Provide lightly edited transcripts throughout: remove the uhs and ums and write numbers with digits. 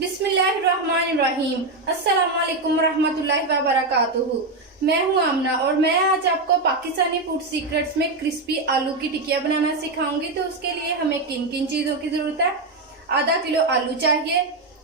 बिस्मिल्लाहिर्रहमानिर्रहीम। अस्सलामुअलैकुम रहमतुल्लाहि व बरकातुहू। मैं हूं आमना और मैं आज आपको पाकिस्तानी फूड सीक्रेट्स में क्रिस्पी आलू की टिकिया बनाना सिखाऊंगी। तो उसके लिए हमें किन किन चीजों की जरूरत है। आधा किलो आलू चाहिए,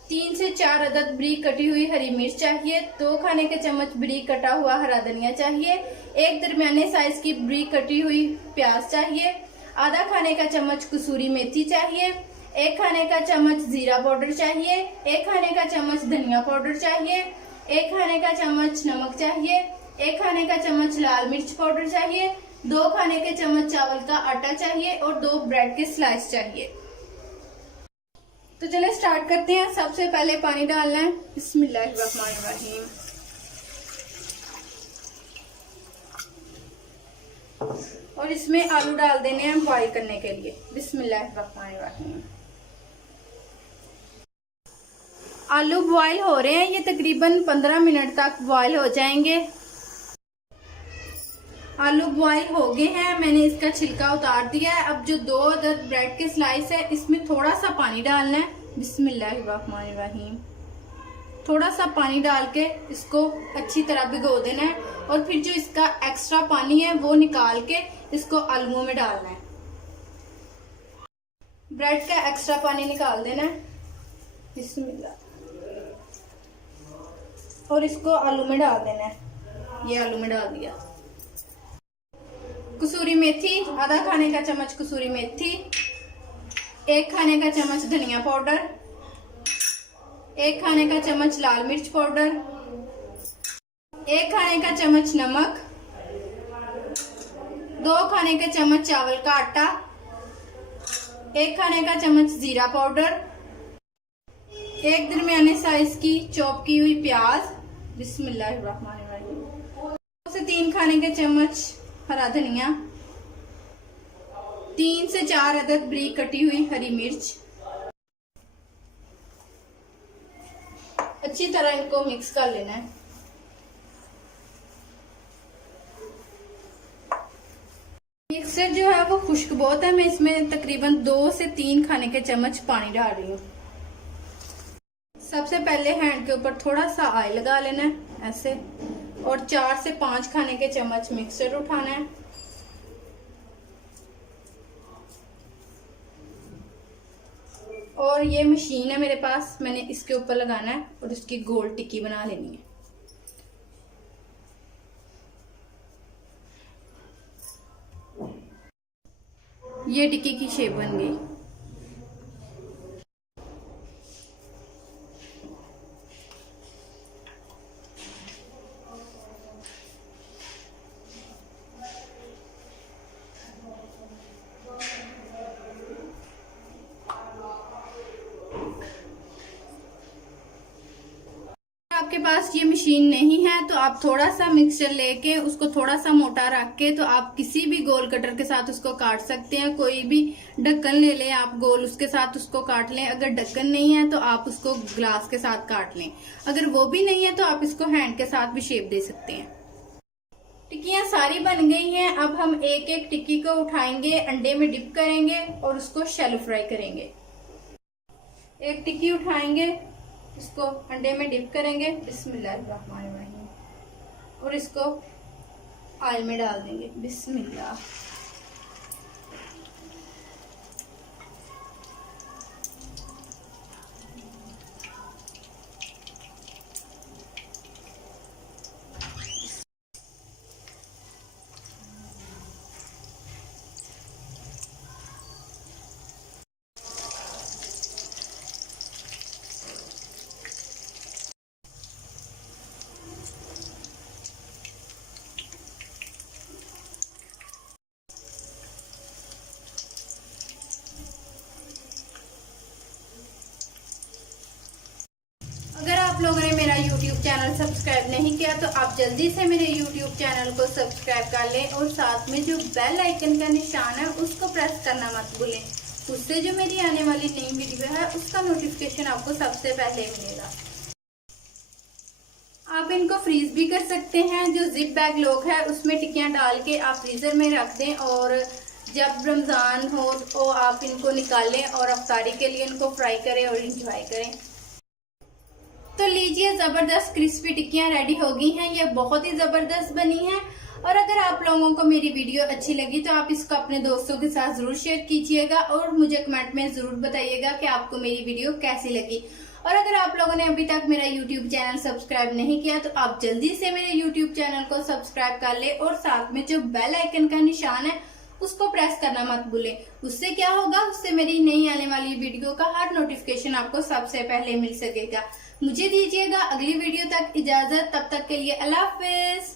3 से 4 अदद बारीक कटी हुई हरी मिर्च चाहिए, 2 खाने के चम्मच बारीक कटा हुआ हरा धनिया चाहिए, 1 दरमियाने साइज की बारीक कटी हुई प्याज चाहिए, आधा खाने का चम्मच कसूरी मेथी चाहिए, 1 खाने का चम्मच जीरा पाउडर चाहिए, 1 खाने का चम्मच धनिया पाउडर चाहिए, 1 खाने का चम्मच नमक चाहिए, 1 खाने का चम्मच लाल मिर्च पाउडर चाहिए, 2 खाने के चम्मच चावल का आटा चाहिए और 2 ब्रेड के स्लाइस चाहिए। तो चले स्टार्ट करते हैं। सबसे पहले पानी डालना है। बिस्मिल्लाहिर्रहमानिर्रहीम। और इसमें आलू डाल देने हैं बॉईल करने के लिए। बिस्मिल्लाहिर्रहमानिर्रहीम। आलू बॉईल हो रहे हैं, ये तकरीबन 15 मिनट तक बॉईल हो जाएंगे। आलू बॉईल हो गए हैं, मैंने इसका छिलका उतार दिया है। अब जो 2 अदद ब्रेड के स्लाइस है, इसमें थोड़ा सा पानी डालना है। बिस्मिल्लाहिर्रहमानिर्रहीम। थोड़ा सा पानी डाल के इसको अच्छी तरह भिगो देना है और फिर जो इसका एक्स्ट्रा पानी है वो निकाल के इसको आलूओं में डालना है। ब्रेड का एक्स्ट्रा पानी निकाल देना है। बिस्मिल्लाह। और इसको आलू में डाल देना है। ये आलू में डाल दिया। कसूरी मेथी, आधा खाने का चम्मच कसूरी मेथी, 1 खाने का चम्मच धनिया पाउडर, 1 खाने का चम्मच लाल मिर्च पाउडर, 1 खाने का चम्मच नमक, 2 खाने के चम्मच चावल का आटा, 1 खाने का चम्मच जीरा पाउडर, 1 दरमियाने साइज की चॉप की हुई प्याज। बिस्मिल्लाहिर्रहमानिर्रहीम। 2 से 3 खाने के चम्मच हरा धनिया, 3 से 4 अदद बारीक कटी हुई हरी मिर्च। अच्छी तरह इनको मिक्स कर लेना है। मिक्सर जो है वो खुश्क बहुत है, मैं इसमें तकरीबन 2 से 3 खाने के चम्मच पानी डाल रही हूँ। सबसे पहले हैंड के ऊपर थोड़ा सा ऑयल लगा लेना है ऐसे, और 4 से 5 खाने के चम्मच मिक्सर उठाना है। और ये मशीन है मेरे पास, मैंने इसके ऊपर लगाना है और इसकी गोल टिक्की बना लेनी है। ये टिक्की की शेप बन गई। आपके पास ये मशीन नहीं है तो आप थोड़ा सा मिक्सचर लेके उसको थोड़ा सा मोटा रख के तो आप किसी भी गोल कटर के साथ उसको काट सकते हैं। कोई भी ढक्कन ले लें आप, गोल उसके साथ उसको काट लें। अगर ढक्कन नहीं है तो आप उसको ग्लास के साथ काट लें। अगर वो भी नहीं है तो आप इसको हैंड के साथ भी शेप दे सकते हैं। टिक्कियां सारी बन गई हैं। अब हम एक एक टिक्की को उठाएंगे, अंडे में डिप करेंगे और उसको शैलो फ्राई करेंगे। एक टिक्की उठाएंगे, इसको अंडे में डिप करेंगे। बिस्मिल्लाहिर्रहमानिर्रहीम। और इसको ऑयल में डाल देंगे। बिस्मिल्लाह। अगर आप लोगों ने मेरा YouTube चैनल सब्सक्राइब नहीं किया तो आप जल्दी से मेरे YouTube चैनल को सब्सक्राइब कर लें और साथ में जो बेल आइकन का निशान है उसको प्रेस करना मत भूलें। उससे जो मेरी आने वाली नई वीडियो है उसका नोटिफिकेशन आपको सबसे पहले मिलेगा। आप इनको फ्रीज भी कर सकते हैं। जो जिप बैग लॉक है उसमें टिक्कियां डाल के आप फ्रीजर में रख दें और जब रमजान हो तो आप इनको निकालें और अफ्तारी के लिए इनको फ्राई करें और इंजॉय करें। तो लीजिए, जबरदस्त क्रिस्पी टिक्कियां रेडी हो गई हैं। ये बहुत ही जबरदस्त बनी हैं। और अगर आप लोगों को मेरी वीडियो अच्छी लगी तो आप इसको अपने दोस्तों के साथ जरूर शेयर कीजिएगा और मुझे कमेंट में जरूर बताइएगा कि आपको मेरी वीडियो कैसी लगी। और अगर आप लोगों ने अभी तक मेरा YouTube चैनल सब्सक्राइब नहीं किया तो आप जल्दी से मेरे YouTube चैनल को सब्सक्राइब कर ले और साथ में जो बेल आइकन का निशान है उसको प्रेस करना मत भूलें। उससे क्या होगा, उससे मेरी नई आने वाली वीडियो का हर नोटिफिकेशन आपको सबसे पहले मिल सकेगा। मुझे दीजिएगा अगली वीडियो तक इजाजत, तब तक के लिए अल्लाह हाफिज।